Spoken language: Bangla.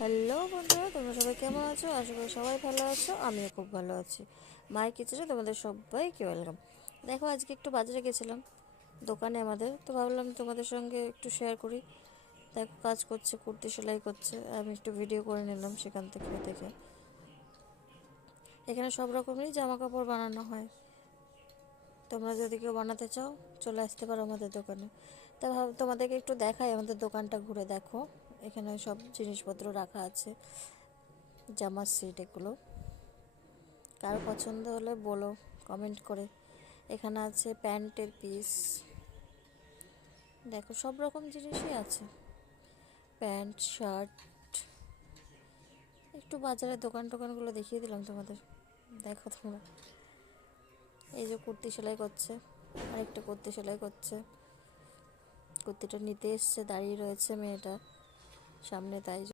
হ্যালো বন্ধুরা, তোমরা সবাই কেমন আছো? আশা করি সবাই ভালো আছো। আমিও খুব ভালো আছি। মায়ের কিচেনে তোমাদের সবাইকে ওয়েলকাম। দেখো, আজকে একটু বাজারে গেছিলাম, দোকানে আমাদের, তো ভাবলাম তোমাদের সঙ্গে একটু শেয়ার করি। দেখো, কাজ করছে, কুর্তি সেলাই করছে, আমি একটু ভিডিও করে নিলাম সেখান থেকে দেখে। এখানে সব রকমেরই জামা কাপড় বানানো হয়। তোমরা যদি কেউ বানাতে চাও, চলে আসতে পারো আমাদের দোকানে। তা তোমাদেরকে একটু দেখাই, আমাদের দোকানটা ঘুরে দেখো। এখানে সব জিনিসপত্র রাখা আছে, জামার সেট এগুলো। কারো পছন্দ হলে বলো কমেন্ট করে। এখানে আছে প্যান্টের পিস, দেখো সব রকম জিনিসই আছে, প্যান্ট, শার্ট। একটু বাজারের দোকানগুলো দেখিয়ে দিলাম তোমাদের, দেখো তোমরা। এই যে কুর্তি সেলাই করছে, আরেকটা কুর্তি সেলাই করছে। কুর্তিটা নিতে এসছে, দাঁড়িয়ে রয়েছে মেয়েটা সামনে, তাই